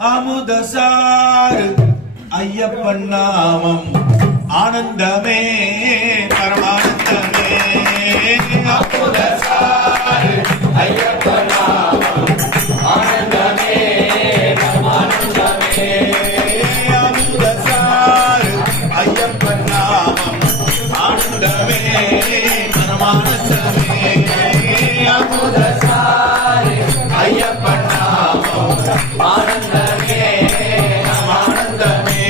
அமுதசார் ஐயப்பன் நாமம் ஆனந்தமே பரமானந்தமே. அமுதசார் ஐயப்பன் நாமம் ஆனந்தமே பரமானந்தமே. அமுதசார் ஐயப்பன் நாமம் ஆனந்தமே பரமானந்தமே. அமுதசார் ஐயப்பன் நாமம் ஆனந்தமே ஆனந்தமே.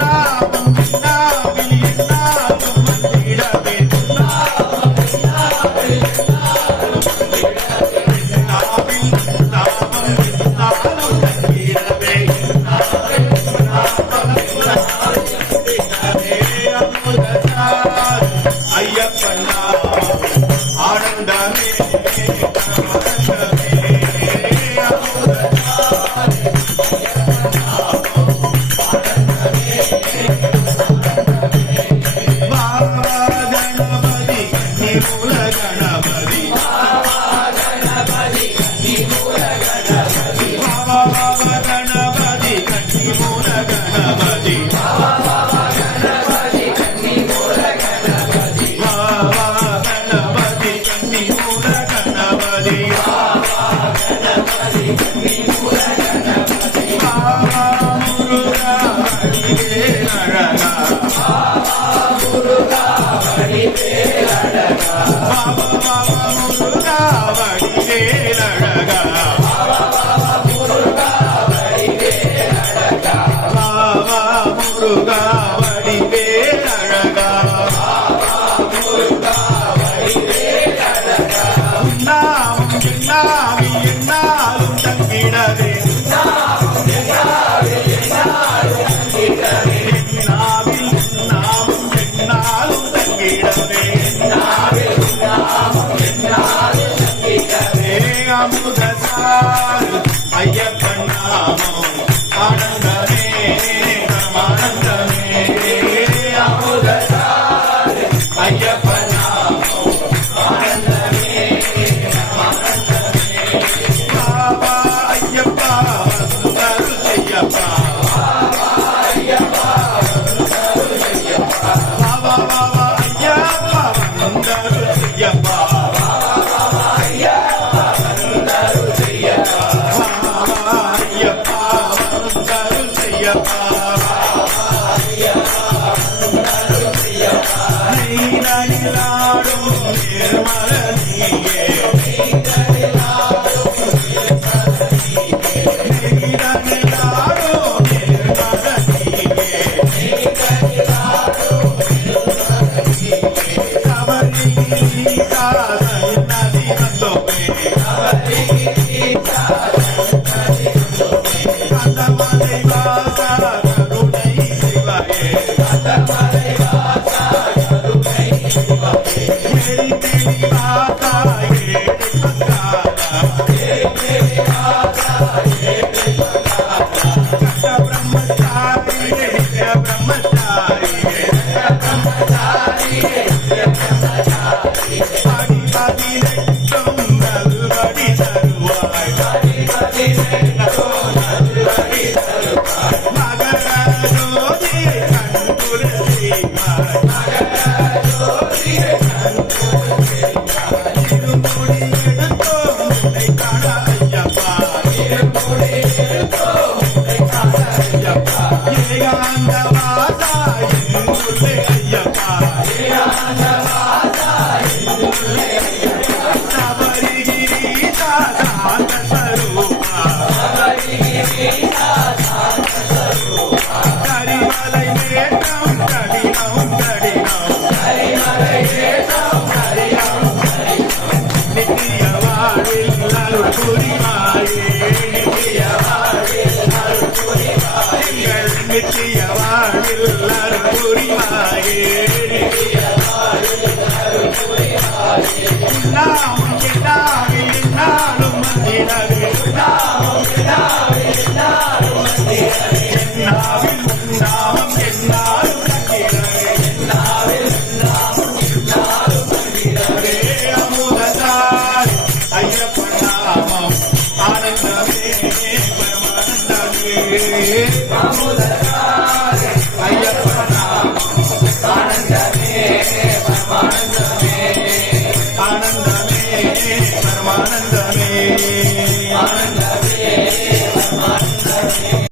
நாமம் நாவில் நாளும் மந்திடவே நாவில் நாவில் நாளும் மந்திடவே நாவில் நாமம் நாளும் மந்திடவே நாவில் நாமம் நாளும் மந்திடவே. அமுதசார் ஐயப்பன் நாமம் ஆனந்தமே அமுதசார் ஐயப்பன் நாமம் ஆனந்தமே பரமானந்தமே. அமுதசார் ஐயப்பன் நாமம் ஆனந்தமே பரமானந்தமே. பாபா ஐயப்பா வந்தரு செய்யப்பா பாபா ஐயப்பா வந்தரு செய்யப்பா பாபா பாபா ஐயப்பா வந்தரு செய்யப்பா ஐயப்பன் நாமம் ஆனந்தமே பரமானந்தமே. ஐயப்பனா ஆனந்தமே பரமானந்தமே ஆனந்தமே பரமானந்தமே